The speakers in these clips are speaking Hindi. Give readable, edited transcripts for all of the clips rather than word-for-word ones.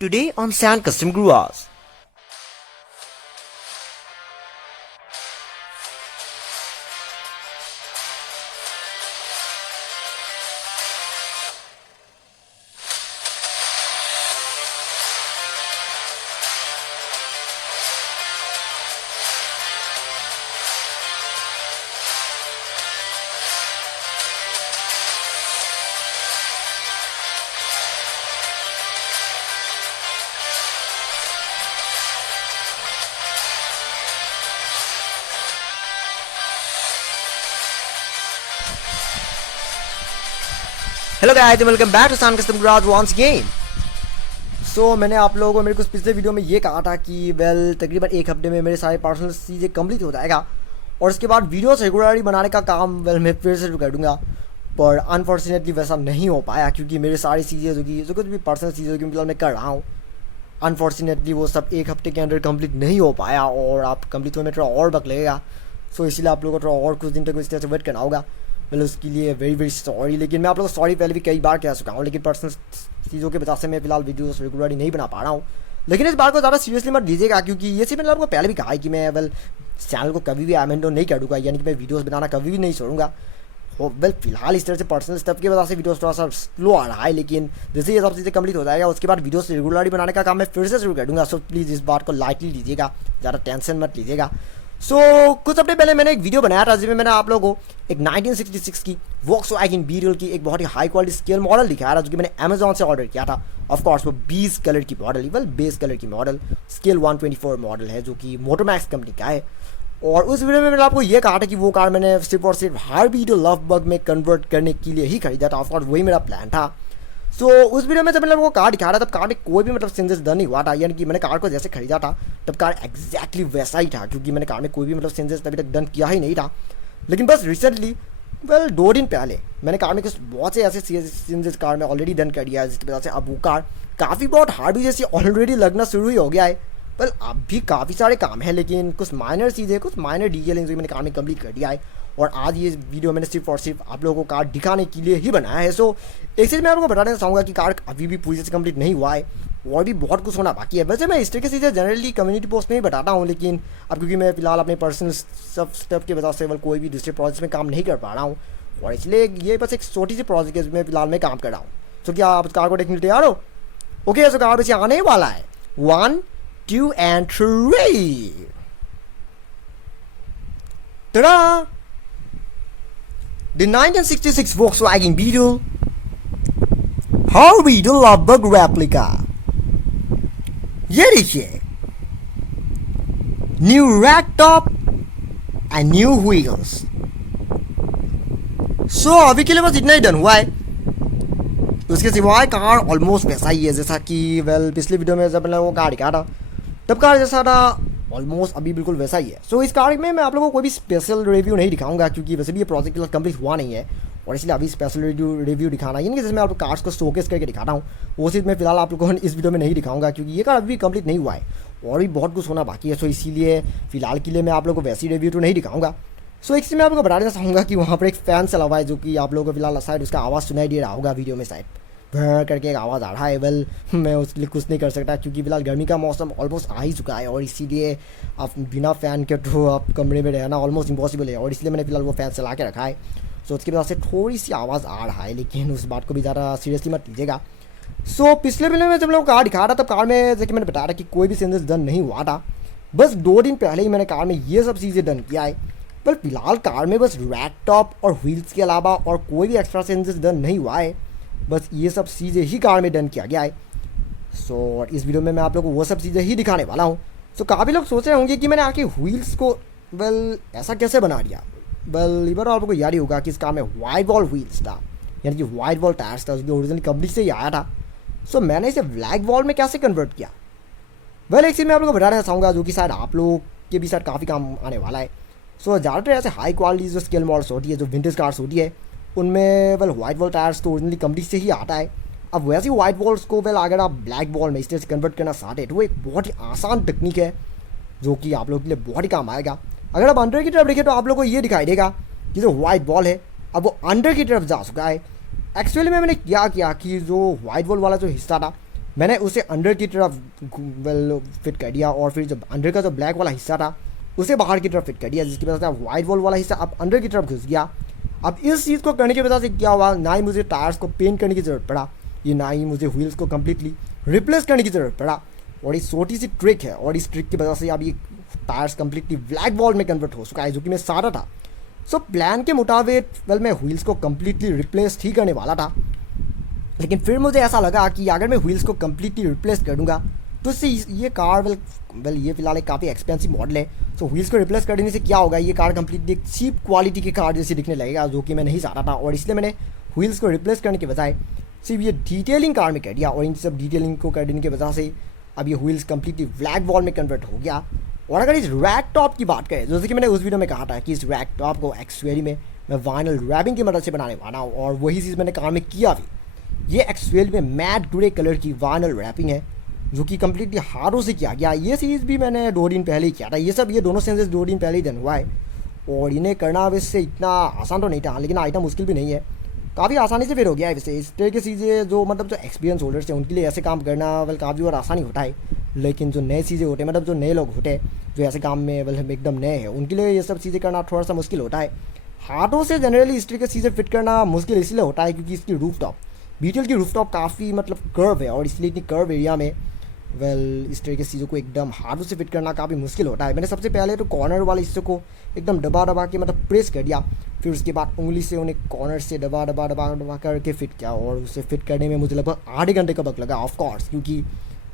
Today on Sand Custom Gruvas. Hello guys, welcome back to San custom garage once again. So मैंने आप लोगों को मेरे कुछ पिछले वीडियो में ये कहा था कि तकरीबन एक हफ्ते में मेरे सारे पर्सनल चीज़ें कंप्लीट हो जाएगा और उसके बाद वीडियोस रेगुलरली बनाने का काम मैं फिर से शुरू कर दूँगा। पर अनफॉर्चुनेटली वैसा नहीं हो पाया क्योंकि मेरी सारी चीज़ें जो कुछ भी पर्सनल चीज़ें होगी फिलहाल मैं कर रहा हूँ, अनफॉर्चुनेटली वो सब एक हफ्ते के अंदर कंप्लीट नहीं हो पाया और आप कंप्लीट होने में थोड़ा और वक्त लगेगा। सो इसलिए आप लोगों को थोड़ा और कुछ दिन तक इस तरह से वेट करना होगा। मतलब उसके लिए वेरी वेरी सॉरी। लेकिन मैं आप लोगों को सॉरी पहले भी कई बार कह चुका हूँ, लेकिन पर्सनल चीज़ों के वजह से मैं फिलहाल वीडियोस रेगुलरली नहीं बना पा रहा हूँ। लेकिन इस बात को ज़्यादा सीरियसली मत लीजिएगा क्योंकि ये चीज़ मैंने आपको पहले भी कहा है कि मैं चैनल को कभी भी अमेंडो नहीं करूँगा, यानी कि मैं वीडियोस बनाना कभी भी नहीं छोड़ूंगा। फिलहाल इस तरह से पर्सनल स्टफ की वजह से वीडियोस थोड़ा सा स्लो आ रहा है, लेकिन जैसे ये सब चीज़ें कंप्लीट हो जाएगा उसके बाद वीडियोस रेगुलरली बनाने का काम मैं फिर से शुरू कर दूँगा। सो प्लीज़ इस बात को लाइटली लीजिएगा, ज़्यादा टेंशन मत लीजिएगा। कुछ हफ्ते पहले मैंने एक वीडियो बनाया था जिसमें मैंने आप लोगों को एक 1966 की वोक्सवैगन बीटल की एक बहुत ही हाई क्वालिटी स्केल मॉडल दिखाया था जो कि मैंने अमेजॉन से ऑर्डर किया था। ऑफ कोर्स वो 20 कलर की मॉडल, बेस कलर की मॉडल, स्केल 124 मॉडल है जो कि मोटोमैक्स कंपनी का है। और उस वीडियो में मैंने आपको ये कहा था कि वो कार मैंने सिर्फ और सिर्फ हार्बीटो लव बग में कन्वर्ट करने के लिए ही खरीदा था। ऑफकोर्स वही मेरा प्लान था। उस वीडियो में जब मैंने वो कार दिखा रहा था तब कार में कोई भी चेंजेस डन नहीं हुआ था, यानी कि मैंने कार को जैसे खरीदा था तब कार एग्जैक्टली वैसा ही था क्योंकि मैंने कार में कोई भी चेंजेस अभी तक डन किया ही नहीं था। लेकिन बस रिसेंटली 2 दिन पहले मैंने कार में कुछ बहुत से ऐसे चेंजेस कार में ऑलरेडी डन कर दिया है जिसकी वजह से अब वो कार काफ़ी बहुत हार्डी जैसी ऑलरेडी लगना शुरू ही हो गया है। अब भी काफ़ी सारे काम हैं लेकिन कुछ माइनर चीज़ें, कुछ माइनर डिटेलिंग जो मैंने कार में कंप्लीट कर दिया है और आज ये वीडियो मैंने सिर्फ और सिर्फ आप लोगों को कार दिखाने के लिए ही बनाया है। एक चीज़ मैं आपको बताना चाहूँगा कि कार अभी भी पूरी से कंप्लीट नहीं हुआ है और भी बहुत कुछ होना बाकी है। वैसे मैं इस तरीके से जनरली कम्युनिटी पोस्ट में ही बताता हूँ, लेकिन अब क्योंकि मैं फिलहाल अपने पर्सनल स्टफ की वजह से कोई भी दूसरे प्रोजेक्ट में काम नहीं कर पा रहा हूँ और इसलिए ये बस एक छोटी सी प्रोजेक्ट है जिसमें फिलहाल मैं काम कर रहा हूँ। तो क्या आप उस कार को देखने के लिए तैयार हो? ओके, कार बस आने वाला है 1, 2 and 3। Ta-da! The 1966 Volkswagen Beetle Harvey Love Bug Replica। ये देखिए, new rack top and new wheels. अभी के लिए बस इतना ही डन हुआ है। उसके सिवाय कार ऑलमोस्ट वैसा ही है जैसा कि पिछले वीडियो में जब मैंने वो कार दिखाया था तब कार जैसा था, ऑलमोस्ट अभी बिल्कुल वैसा ही है। इस कार में मैं आप लोगों को कोई भी स्पेशल रिव्यू नहीं दिखाऊंगा क्योंकि वैसे भी ये प्रोजेक्ट फिलहाल कंप्लीट हुआ नहीं है और इसलिए अभी स्पेशल रिव्यू दिखाना, यानी कि जैसे मैं आपको कार्स को शोकेस करके दिखाता हूँ वो चीज़ मैं फिलहाल आप लोगों को इस वीडियो में नहीं दिखाऊंगा क्योंकि ये कार अभी कंप्लीट नहीं हुआ है और भी बहुत कुछ होना बाकी है। इसीलिए फिलहाल के लिए मैं आप लोगों को वैसी रिव्यू तो नहीं दिखाऊंगा। एक चीज़ मैं आपको बता देना चाहूँगा कि वहाँ पर एक फ़ैन चला हुआ है जो कि आप लोगों को फिलहाल शायद उसका आवाज़ सुनाई दे रहा होगा वीडियो में, शायद भर करके एक आवाज़ आ रहा है। मैं उसके लिए कुछ नहीं कर सकता क्योंकि फिलहाल गर्मी का मौसम ऑलमोस्ट आ ही चुका है और इसीलिए आप बिना फ़ैन के तो आप कमरे में रहना ऑलमोस्ट इम्पॉसिबल है और इसलिए मैंने फिलहाल वो फ़ैन चला के रखा है। उसकी वजह से थोड़ी सी आवाज़ आ रहा है, लेकिन उस बात को भी ज़्यादा सीरियसली मत लीजिएगा। पिछले वीडियो में जब लोग कार दिखा रहा था तब कार में जैसे कि मैंने बताया था कि कोई भी चेंजेस डन नहीं हुआ था। बस 2 दिन पहले ही मैंने कार में ये सब चीज़ें डन किया है। फिलहाल कार में बस रैक टॉप और व्हील्स के अलावा और कोई भी एक्स्ट्रा चेंजेस डन नहीं हुआ है, बस ये सब चीज़ें ही कार में डन किया गया है। इस वीडियो में मैं आप लोगों को वो सब चीज़ें ही दिखाने वाला हूँ। काफ़ी लोग सोच रहे होंगे कि मैंने आके व्हील्स को ऐसा कैसे बना दिया। ये बार आप लोगों को याद ही होगा कि इस कार में वाइड वॉल व्हील्स था, यानी कि वाइड वॉल टायर्स था, उसकी ओरिजिनल कंपनी से ही आया था। मैंने इसे ब्लैक वॉल में कैसे कन्वर्ट किया, एक चीज़ मैं आप लोगों को बताना चाहूँगा जो कि शायद आप लोग के भी शायद काफ़ी काम आने वाला है। ज़्यादातर ऐसे हाई क्वालिटी जो स्केल मॉडल्स होती है, जो विंटेज कार्स होती है, उनमें वाइट वॉल टायर्स तो ओरिजिनली कंपनी से ही आता है। अब वैसे ही वाइट वॉल्स को अगर आप ब्लैक वॉल में इस तरह से कन्वर्ट करना चाहते हैं तो वो एक बहुत ही आसान टेक्निक है जो कि आप लोगों के लिए बहुत ही काम आएगा। अगर आप अंदर की तरफ देखें तो आप लोगों को ये दिखाई देगा कि जो वाइट वॉल है अब वो अंदर की तरफ जा चुका है। एक्चुअली में मैंने क्या किया कि जो वाइट वॉल वाला जो हिस्सा था मैंने उसे अंडर की तरफ वेल फिट कर दिया, और फिर जब अंडर का जो ब्लैक वाला हिस्सा था उसे बाहर की तरफ फिट कर दिया, जिसकी वजह से वाइट वॉल वाला हिस्सा अब अंडर की तरफ घुस गया। अब इस चीज़ को करने की वजह से क्या हुआ, ना ही मुझे टायर्स को पेंट करने की ज़रूरत पड़ा, ये ना ही मुझे व्हील्स को कम्प्लीटली रिप्लेस करने की ज़रूरत पड़ा। और ये छोटी सी ट्रिक है, और इस ट्रिक की वजह से अब ये टायर्स कम्प्लीटली ब्लैक वॉल में कन्वर्ट हो चुका है, जो कि मैं सारा था। सो प्लान के मुताबिक वेल मैं व्हील्स को कम्प्लीटली रिप्लेस ही करने वाला था, लेकिन फिर मुझे ऐसा लगा कि अगर मैं व्हील्स को कम्प्लीटली रिप्लेस कर दूंगा तो इससे ये कार वेल ये फिलहाल एक काफ़ी एक्सपेंसिव मॉडल है। सो व्हील्स को रिप्लेस करने से क्या होगा, ये कार कम्प्लीटली एक चीप क्वालिटी की कार जैसी दिखने लगेगा, जो कि मैं नहीं चाहता था। और इसलिए मैंने व्हील्स को रिप्लेस करने के बजाय सिर्फ ये डिटेलिंग कार में कर दिया, और इन सब डिटेलिंग को कर देने की वजह से अब ये व्हील्स कम्प्लीटली ब्लैक वॉल में कन्वर्ट हो गया। और अगर इस रैक टॉप की बात करें, जैसे कि मैंने उस वीडियो में कहा था कि इस रैक टॉप को एक्चुअली में मैं वाइनल रैपिंग की मदद से बनाने वाला हूँ, और वही चीज़ मैंने कार में किया भी। ये एक्चुअली में मैट ग्रे कलर की वाइनल रैपिंग है, जो कि कम्प्लीटली हाथों से किया गया। ये चीज़ भी मैंने 2 दिन पहले ही किया था। ये दोनों सेंसेस 2 दिन पहले ही डन हुआ है, और इन्हें करना वैसे इतना आसान तो नहीं था, लेकिन आइटम मुश्किल भी नहीं है, काफ़ी आसानी से फिर हो गया है। वैसे इस तरह की चीज़ें जो मतलब जो एक्सपीरियंस होल्डर्स हैं उनके लिए ऐसे काम करना वेल काफ़ी और आसानी होता है, लेकिन जो नए चीज़ें होते हैं, मतलब जो नए लोग होते हैं जो ऐसे काम में वेल एकदम नए हैं, उनके लिए ये सब चीज़ें करना थोड़ा सा मुश्किल होता है। हाथों से जनरली इस तरह की चीज़ें फिट करना मुश्किल इसलिए होता है क्योंकि इसकी रूफ टॉप बीटल की रूफ टॉप काफ़ी मतलब कर्व है, और इसलिए इतनी कर्व एरिया में वेल इस तरह की चीज़ों को एकदम हाथों से फिट करना काफ़ी मुश्किल होता है। मैंने सबसे पहले तो कॉर्नर वाले हिस्से को एकदम दबा दबा के मतलब प्रेस कर दिया, फिर उसके बाद उंगली से उन्हें कॉर्नर से दबा दबा दबा दबा करके फिट किया, और उसे फिट करने में मुझे लगभग आधे घंटे का वक्त लगा ऑफ कोर्स, क्योंकि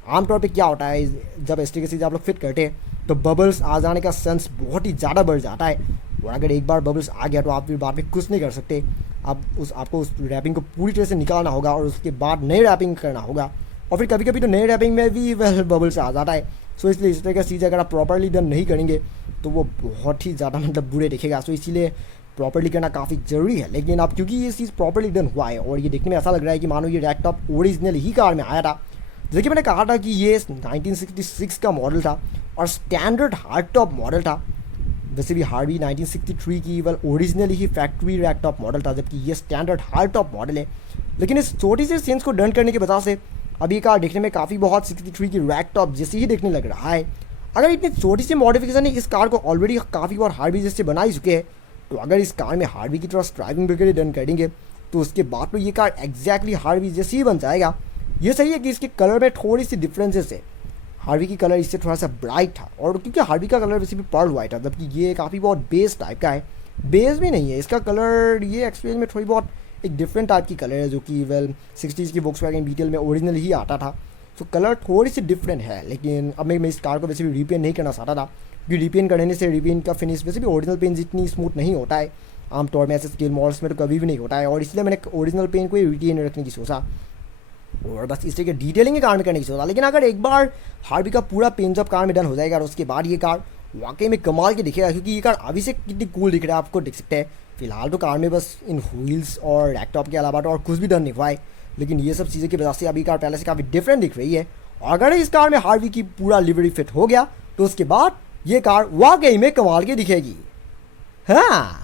आमतौर पे क्या होता है जब इस तरह की चीज़ें आप लोग फिट करते हैं तो बबल्स आ जाने का सेंस बहुत ही ज़्यादा बढ़ जाता है, और अगर एक बार बबल्स आ गया तो आप फिर बाद में कुछ नहीं कर सकते। आपको उस रैपिंग को पूरी तरह से निकालना होगा, और उसके बाद नई रैपिंग करना होगा, और फिर कभी कभी तो नए रैपिंग में भी वेल बबल्स आ जाता है। सो इसलिए इस तरह का चीज़ अगर आप प्रॉपरली डन नहीं करेंगे तो वो बहुत ही ज़्यादा मतलब बुरे दिखेगा। सो इसीलिए प्रॉपरली करना काफ़ी ज़रूरी है। लेकिन अब क्योंकि ये चीज़ प्रॉपरली डन हुआ है, और ये देखने में ऐसा लग रहा है कि मानो ये रैक टॉप ओरिजिनल ही कार में आया था। जैसे कि मैंने कहा था कि ये 1966 का मॉडल था और स्टैंडर्ड हार्ड टॉप मॉडल था। वैसे भी हार्वी 1963 की वेल ओरिजिनली ही फैक्ट्री रैक टॉप मॉडल था, जबकि ये स्टैंडर्ड हार्ड टॉप मॉडल है। लेकिन इस छोटी सी चेंज को डन करने की वजह से अब ये कार देखने में काफ़ी बहुत 63 की रैक टॉप जैसी ही देखने लग रहा है। अगर इतनी छोटी सी मॉडिफिकेशन इस कार को ऑलरेडी काफ़ी बार हार्वी जैसे बना ही चुके हैं, तो अगर इस कार में हार्वी की तरह ड्राइविंग वगैरह डन करेंगे तो उसके बाद तो ये कार एग्जैक्टली हार्वी जैसी ही बन जाएगा। ये सही है कि इसके कलर में थोड़ी सी डिफरेंसेस है। हार्वी की कलर इससे थोड़ा सा ब्राइट था, और क्योंकि हार्वी का कलर वैसे भी पर्ल वाइट था, जबकि ये काफ़ी बहुत बेस टाइप का है। बेस भी नहीं है इसका कलर, ये एक्सपीरियंस में थोड़ी बहुत एक डिफरेंट टाइप की कलर है, जो कि वेल 60s की वोक्सवैगन बीटल में ओरिजिनल ही आता था। तो कलर थोड़ी सी डिफरेंट है, लेकिन अब मैं इस कार को वैसे भी रिपेंट नहीं करना चाहता था, क्योंकि रिपेंट करने से रिपेंट का फिनिश वैसे भी ओरिजिनल पेंट जितनी स्मूथ नहीं होता है आमतौर में, ऐसे स्केल मॉडल्स में तो कभी भी नहीं होता है, और इसलिए मैंने ओरिजिनल पेंट को ही रिटेन रखने की सोचा, और बस इस तरह की डिटेलिंग कार में करने की सोचा। लेकिन अगर एक बार हार्वी का पूरा पेंट जब कार में डन हो जाएगा और उसके बाद ये कार वाकई में कमाल के दिखेगा, क्योंकि ये कार अभी से कितनी कूल दिख रहा है आपको दिख सकते हैं। फिलहाल तो कार में बस इन व्हील्स और लैपटॉप के अलावा तो और कुछ भी डन नहीं हुआ है, लेकिन ये सब चीज़ें की वजह से अभी कार पहले से काफ़ी डिफरेंट दिख रही है। और अगर इस कार में हार्वी की पूरा लिवरी फिट हो गया तो उसके बाद ये कार वाकई में कमाल की दिखेगी। हाँ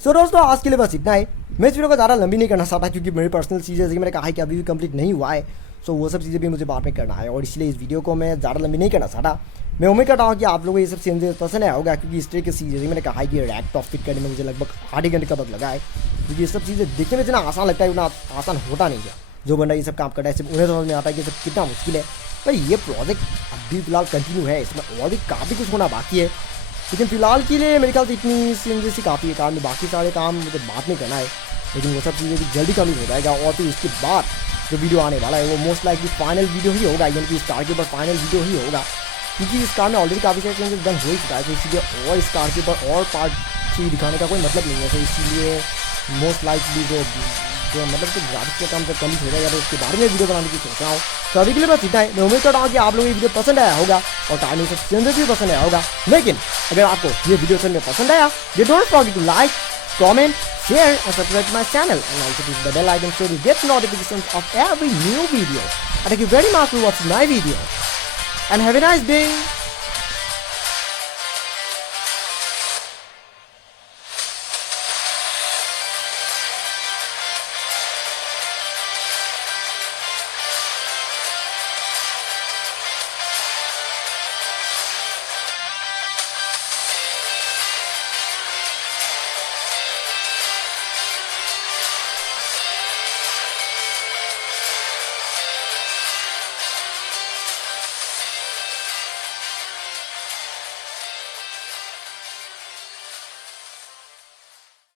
सो दोस्तों, आज के लिए बस इतना ही। मैं इस वीडियो को ज़्यादा लंबी नहीं करना चाहता, क्योंकि मेरी पर्सनल चीज़ें जैसे कि मैंने कहा है कि अभी भी कंप्लीट नहीं हुआ है, सो वो सब चीज़ें भी मुझे बाद में करना है, और इसलिए इस वीडियो को मैं ज़्यादा लंबी नहीं करना चाहता। मैं उम्मीद करता हूँ कि आप लोगों को ये सब चेंजेस पसंद आया होगा, क्योंकि इस तरह की चीज़ें मैंने कहा है कि रैक टॉप फिट करने में मुझे लगभग आधे घंटे का वक्त लगा है, क्योंकि ये सब चीज़ें देखने में जितना आसान लगता है उतना आसान होता नहीं है। जो बंदा ये सब काम करता है सिर्फ उन्हें समझ में आता है कि सब कितना मुश्किल है। पर ये प्रोजेक्ट अभी फिलहाल कंटिन्यू है, इसमें और भी काफ़ी कुछ होना बाकी है, लेकिन फिलहाल के लिए मेरे ख्याल से इतनी चेंजेस ही काफ़ी है। कार में बाकी सारे काम मुझे बाद में करना है, लेकिन वो सब चीज़ें भी जल्दी कंप्लीट हो जाएगा, और फिर उसके बाद जो वीडियो आने वाला है वो मोस्ट लाइकली फाइनल वीडियो ही होगा, यानी कि इस कार के ऊपर फाइनल वीडियो ही होगा, क्योंकि इस कार में ऑलरेडी काफ़ी सारे चेंजेस डन हो ही चुका है, तो इसीलिए और इस कार के ऊपर और पार्ट 3 दिखाने का कोई मतलब नहीं है। तो इसीलिए मोस्ट लाइकली जो मतलब कि ग्राफिक्स का काम जब कंप्लीट हो जाएगा तो उसके बारे में वीडियो बनाने की सोच रहा हूँ। तो अभी के लिए बस इतना है। मैं उम्मीद करता हूँ कि आप लोगों को ये वीडियो पसंद आया होगा और कार में सब चेंजेस भी पसंद आया होगा। लेकिन अगर आपको ये वीडियो सच में पसंद आया, you don't forget to like, comment, share and subscribe to my channel, and also click the bell icon so you get notifications of every new video. And thank you very much for watching my video, and have a nice day.